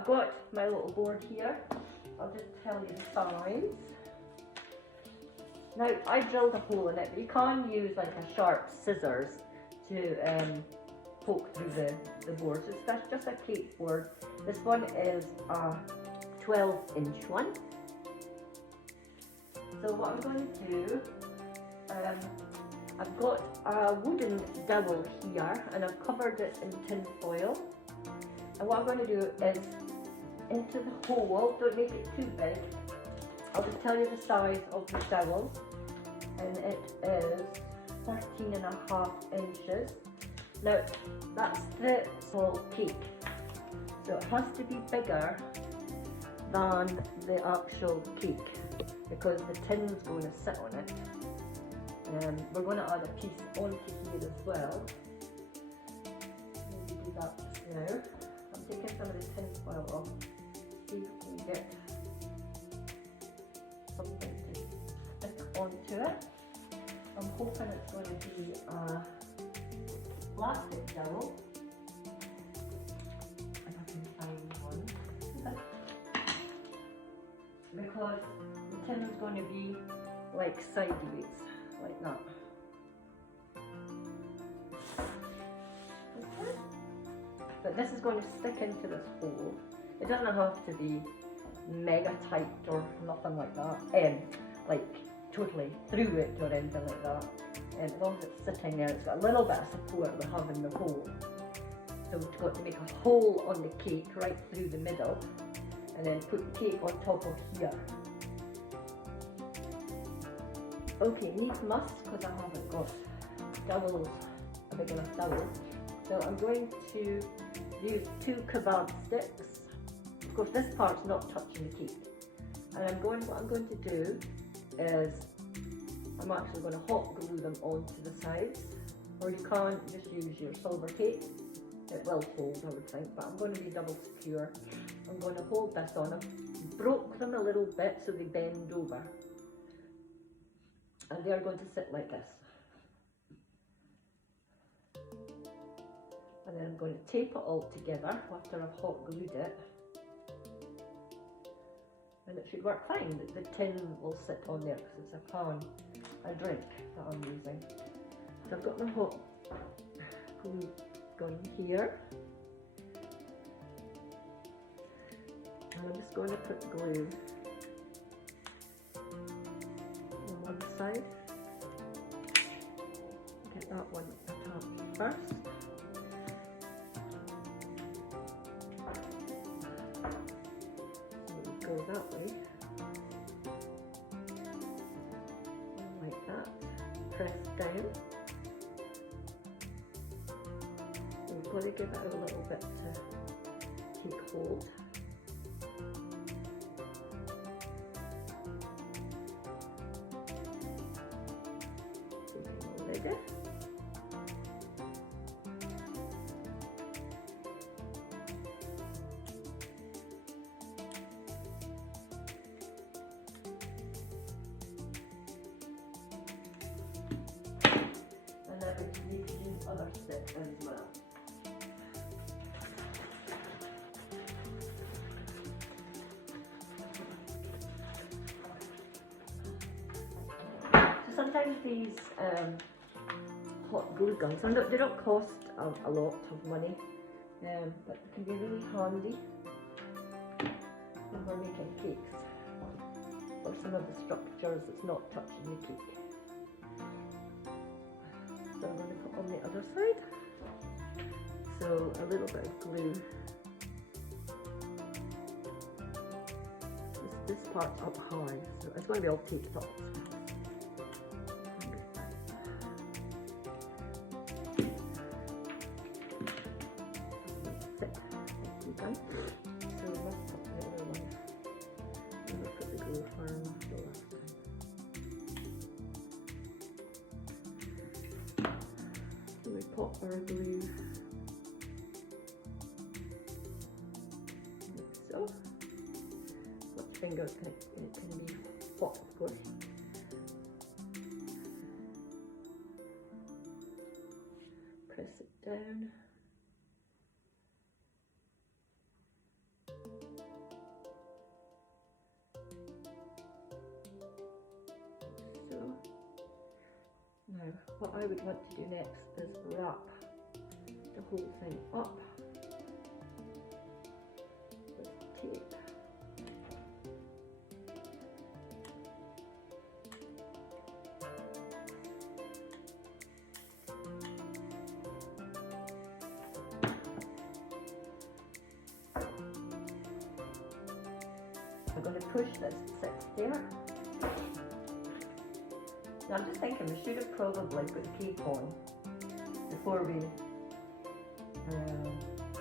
I've got my little board here. I'll just tell you the size. Now, I drilled a hole in it, but you can use like a sharp scissors to poke through the board. So it's just a cake board. This one is a 12-inch one. So what I'm going to do, I've got a wooden dowel here and I've covered it in tin foil. And what I'm going to do is into the hole, don't make it too big. I'll just tell you the size of the dowel, and it is 13.5 inches. Now that's the small cake, so it has to be bigger than the actual cake because the tin's going to sit on it. We're going to add a piece onto here as well. Maybe do that just now. I'm taking some of the tin foil off. See if we can get something to stick onto it. I'm hoping it's going to be a plastic dowel. If I can find one. Because the tin is going to be like sideways, like that. Okay. But this is going to stick into this hole. It doesn't have to be mega tight or nothing like that, like totally through it or anything like that. As long as it's sitting there, it's got a little bit of support we have in the hole. So we've got to make a hole on the cake right through the middle and then put the cake on top of here. Okay, needs must, because I haven't got dowels, a big enough dowel. So I'm going to use 2 kebab sticks. Of course, this part's not touching the cake. And what I'm going to do is, I'm actually going to hot glue them onto the sides. Or you can just use your silver tape. It will hold, I would think, but I'm going to be double secure. I'm going to hold this on. I've broke them a little bit so they bend over. And they're going to sit like this. And then I'm going to tape it all together after I've hot glued it. And it should work fine. The tin will sit on there because it's a drink that I'm using. So I've got my hot glue going here. And I'm just going to put glue on one side. Get that one attached first. Go that way, like that, press down. We've got to give it a little bit to take hold. Taking it. You can use other sticks as well. So sometimes these hot glue guns, they don't cost a lot of money, but they can be really handy when we're making cakes or some of the structures that's not touching the cake. So I'm going to put on the other side. So a little bit of glue. This part's up high, so it's going to be all taped up. So let's put the other one. I'm going to put the glue firm after last time. So we pop our glue like so. Much fingers it can be hot, of course. Press it down. what I would want to do next is wrap the whole thing up with tape. I'm going to push this 6 there. Now I'm just thinking we should have probably put tape on before we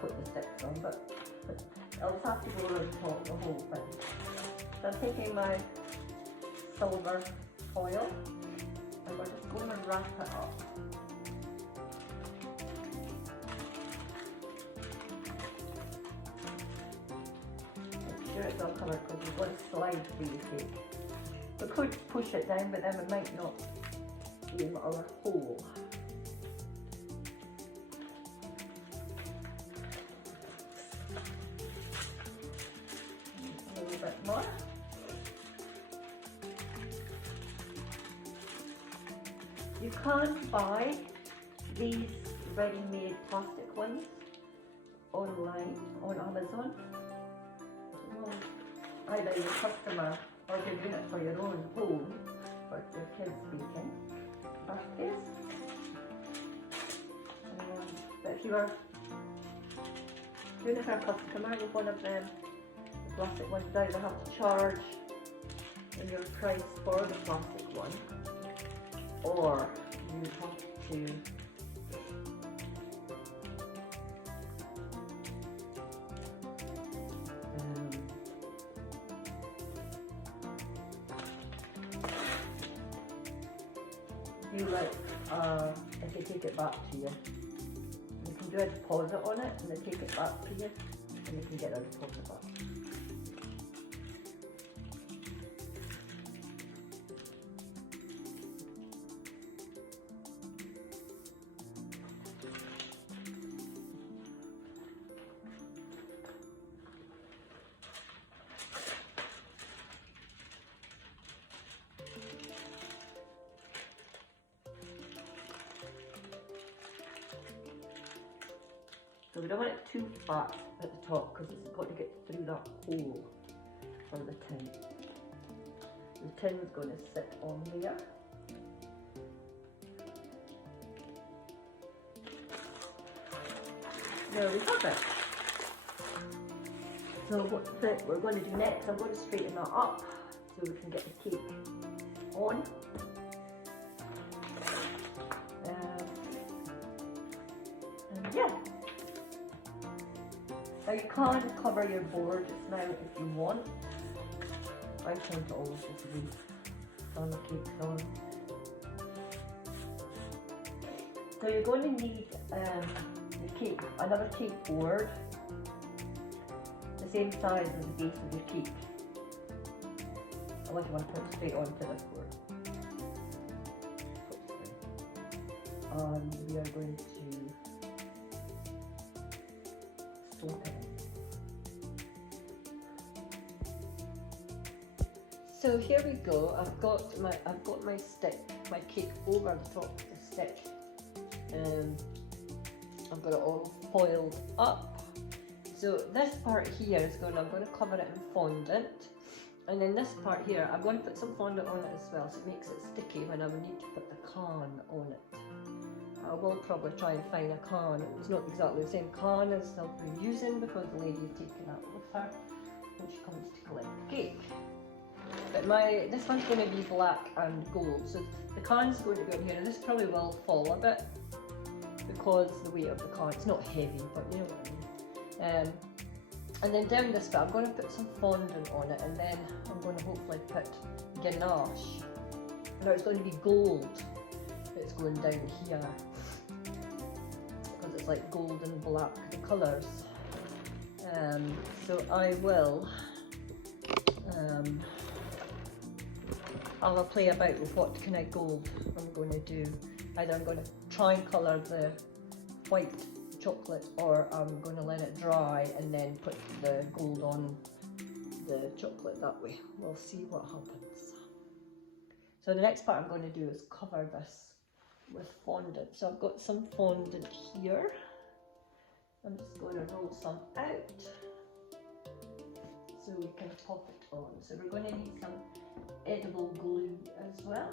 put the sticks on, but I'll just have to go over the top the whole thing. So I'm taking my silver foil and we're just going to wrap it up. Make sure it's all covered because we've got a slide for you to take. We could push it down, but then it might not be in our hole. A little bit more. You can't buy these ready-made plastic ones online on Amazon. Either your customer or you're doing it for your own home, for your kids' baking, birthdays. But if you are doing it for a customer with one of them, the plastic ones, you either have to charge in your price for the plastic one, or you have to do like if they take it back to you. You can do a deposit on it and they take it back to you and you can get a deposit back. So we don't want it too flat at the top because it's got to get through that hole for the tin. The tin's going to sit on there. There we have it. So what we're going to do next, I'm going to straighten that up so we can get the cake on. And yeah. Now you can cover your board just now if you want. I tend to always just leave on the cake on. So you're going to need another cake board, the same size as the base of your cake. Unless you want to put it straight onto this board. And we are going to soak it. So here we go. I've got my stick, my cake over the top of the stick. I've got it all foiled up. So this part here is I'm going to cover it in fondant, and then this part here I'm going to put some fondant on it as well, so it makes it sticky when I need to put the can on it. I will probably try and find a can. It's not exactly the same can as I'll be using because the lady has taken that with her when she comes to collect the cake. But this one's going to be black and gold, so the can's going to go in here, and this probably will fall a bit because the weight of the can. It's not heavy, but you know what I mean. And then down this bit, I'm going to put some fondant on it, and then I'm going to hopefully put ganache. Now it's going to be gold that's going down here because it's like gold and black, the colours. So I will. I'll play about with what kind of gold I'm going to do. Either I'm going to try and colour the white chocolate, or I'm going to let it dry and then put the gold on the chocolate that way. We'll see what happens. So the next part I'm going to do is cover this with fondant. So I've got some fondant here. I'm just going to roll some out so we can pop it on. So we're going to need some edible glue as well.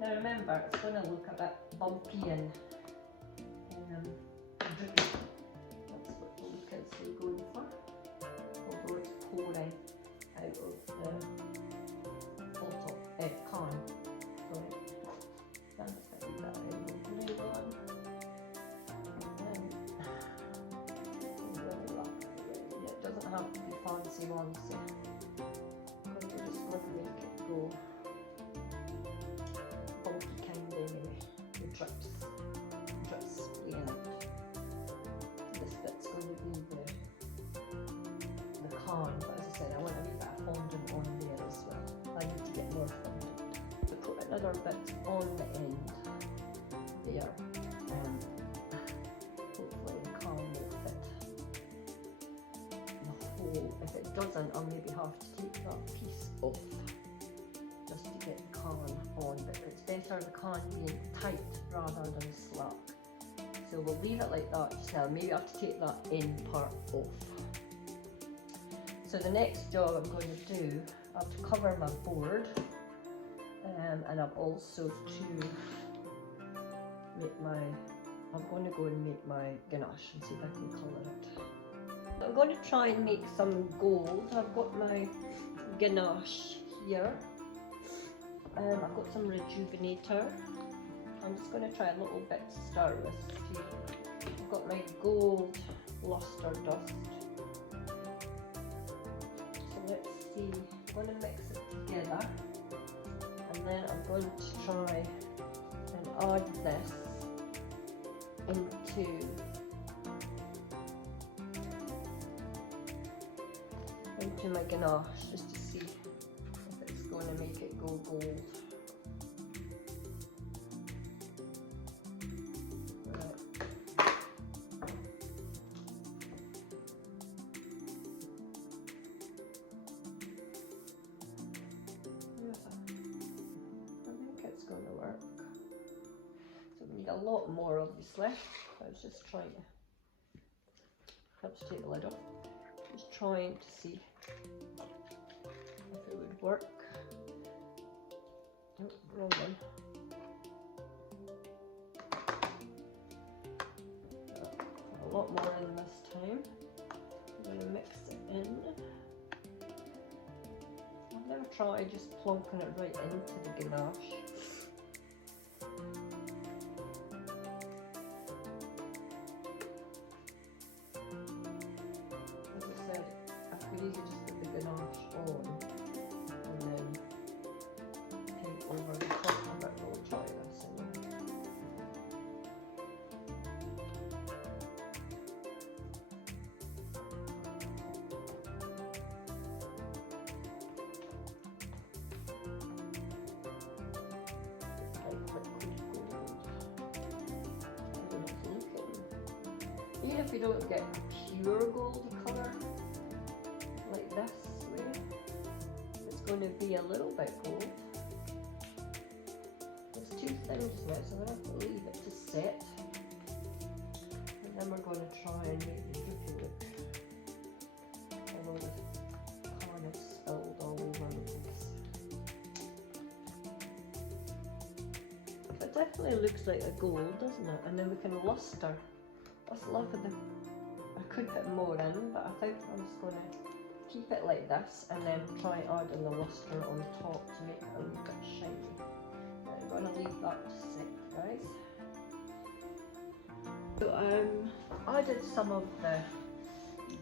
Now remember, it's going to look a bit bumpy and drippy. That's what the look is we're going for. Although it's pouring out of the bottle, can. Sorry. Then it's going to be that edible glue on. It doesn't have to be fancy fancy, because we're just going to make it go bulky kind anyway. The drips spray out. This bit's going to be the can, but as I said, I want a wee bit of fondant on there as well. I need to get more fondant. So put another bit on the end there. Hopefully the can will fit the hole. If it doesn't, I'll maybe have to take that piece off just to get the can on, but it's better the can being tight rather than slack. So we'll leave it like that just now. Maybe I have to take that end part off. So the next job I'm going to do, I have to cover my board, and I'm also to make I'm going to go and make my ganache and see if I can colour it. I'm going to try and make some gold. I've got my ganache here. I've got some rejuvenator. I'm just going to try a little bit to start with. I've got my gold luster dust. So let's see. I'm going to mix it together, and then I'm going to try and add this into my ganache just to see if it's going to make it go gold. Right. Yes, I think it's going to work. So we need a lot more, obviously. I was just trying to have to take the lid off. Just trying to see if it would work. Oh, wrong one. A lot more in this time. I'm going to mix it in. I've never tried just plonking it right into the ganache. Even if you don't get pure goldy colour like this way, it's going to be a little bit gold. It's too thin just now, so I'm going to have to leave it to set. And then we're going to try and make the drippy look. Although the can is spilled all over the place. It definitely looks like a gold, doesn't it? And then we can luster. That's lovely. I could put more in, but I think I'm just going to keep it like this and then try adding the luster on top to make it a little bit shiny. I'm going to leave that to set, guys. So I added some of the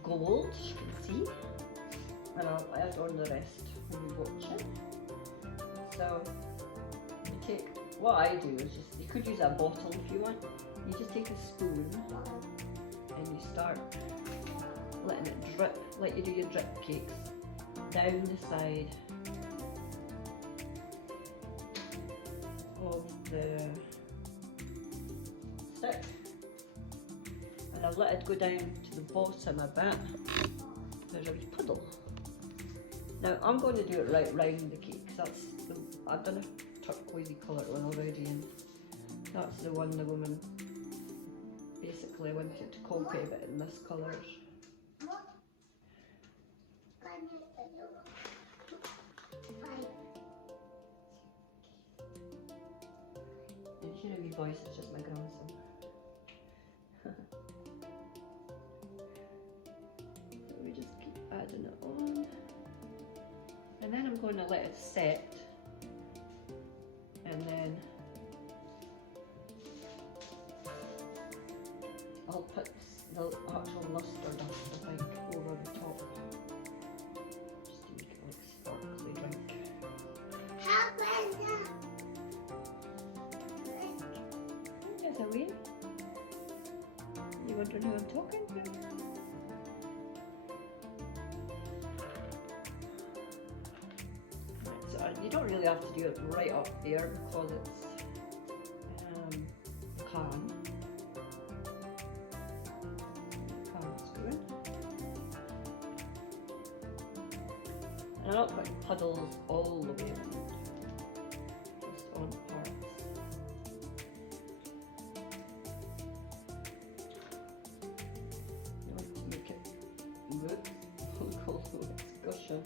gold, as you can see, and I'll add on the rest when you watch it. So you take, what I do is just, you could use a bottle if you want. You just take a spoon and you start letting it drip like you do your drip cakes down the side of the stick, and I've let it go down to the bottom a bit. There's a wee puddle. Now I'm going to do it right round the cake. I've done turquoisey colour one already, and that's the one the woman basically wanted to copy, but in this colour. You hear a wee voice, it's just my grandson. So we just keep adding it on. And then I'm going to let it set. And then I'll put the actual luster dust, I think, over the top. Just to make it like sparkly drink. Yes, are we? You wondering who I'm talking to? Right, so you don't really have to do it right up there because it's can. And I'm not putting puddles all the way around, just on parts. You want to make it look also it's gushing.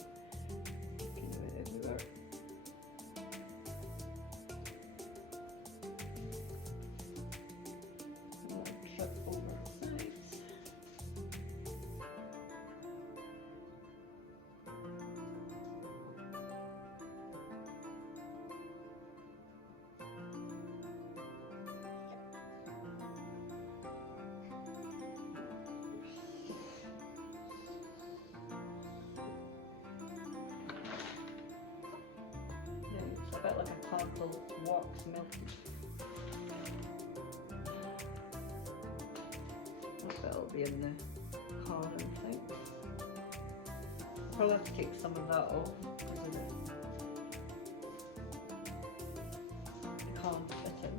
You can do it everywhere. I'm going to trip over the sides. A bit like a candle wax melted. That will be in the can, I think. Probably have to take some of that off because of the can fitting.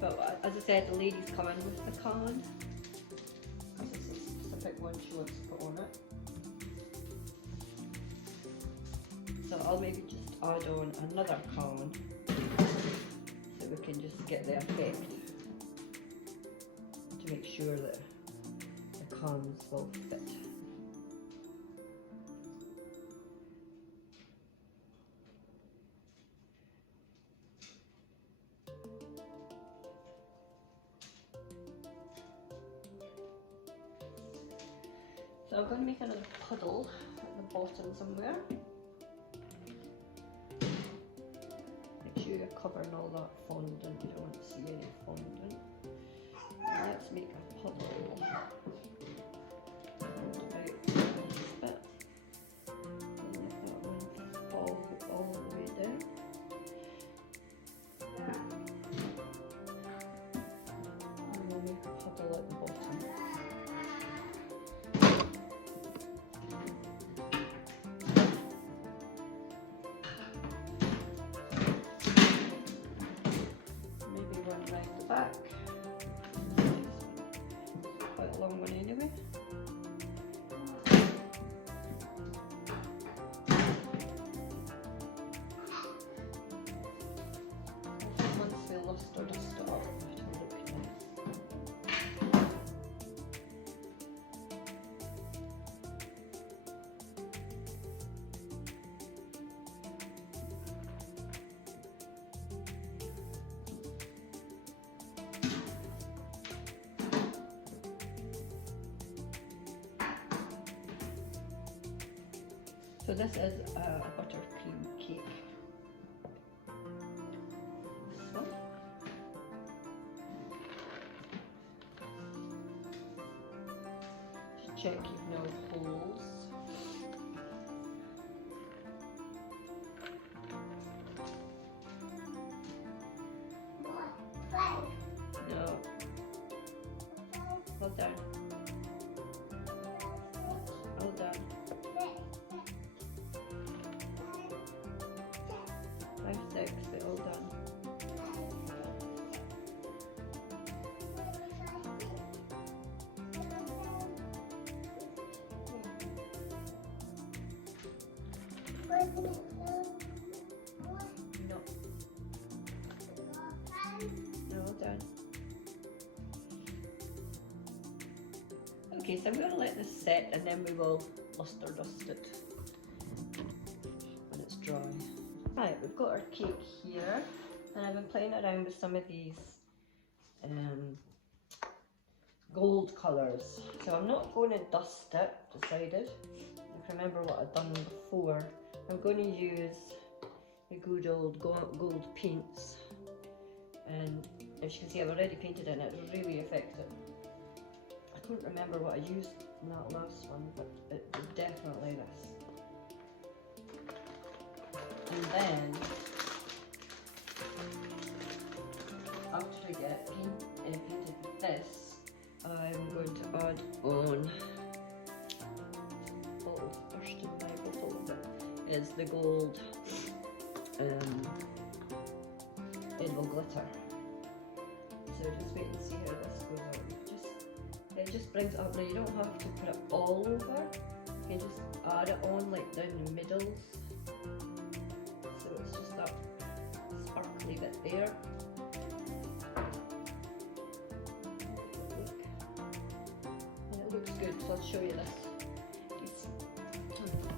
But as I said, the lady's coming with the can because it's a specific one she wants to put on it. So I'll maybe just add on another can so we can just get the effect to make sure that the cans will fit. So I'm going to make another puddle at the bottom somewhere. You're covering all that fondant, you don't want to see any fondant. Let's make a puddle. About this bit. And let that one fall all the way down. And we'll make a puddle at the bottom. Back. Quite a long one anyway. Once the luster dust it up, it will look nice. So this is a buttercream cake. This one. Just check you've no holes. No. Hold down. Hold down. 5, 6, they're all done. Okay, so I'm going to let this set and then we will luster dust it when it's dry. Right, we've got our cake here, and I've been playing around with some of these gold colours. So I'm not going to dust it, decided. If you remember what I've done before, I'm going to use the good old gold paints. And as you can see, I've already painted in it, it's really effective. I couldn't remember what I used in that last one, but it was definitely this. And then, after I get painted with this, I'm going to add on, oh, first in my bottle, is the gold Edel glitter. So just wait and see how this goes on. It just brings it up. Now you don't have to put it all over. You can just add it on like down the middles. So it's just that sparkly bit there. Look. And it looks good, so I'll show you this.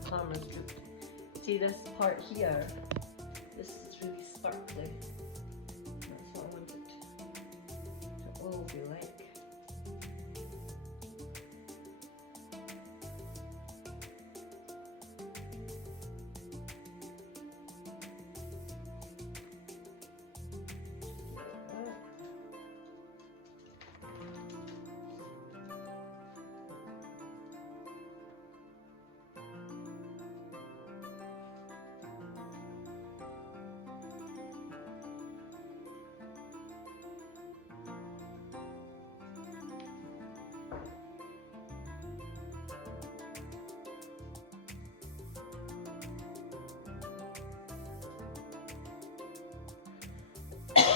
The camera's drooped. See this part here? This is really sparkly. That's what I want it to all be like.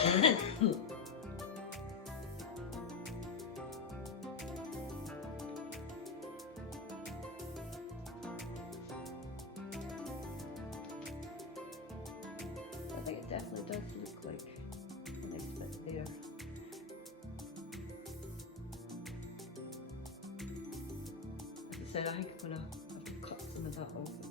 I think it definitely does look like the next bit there. Like I said, I think I'm going to have to cut some of that off.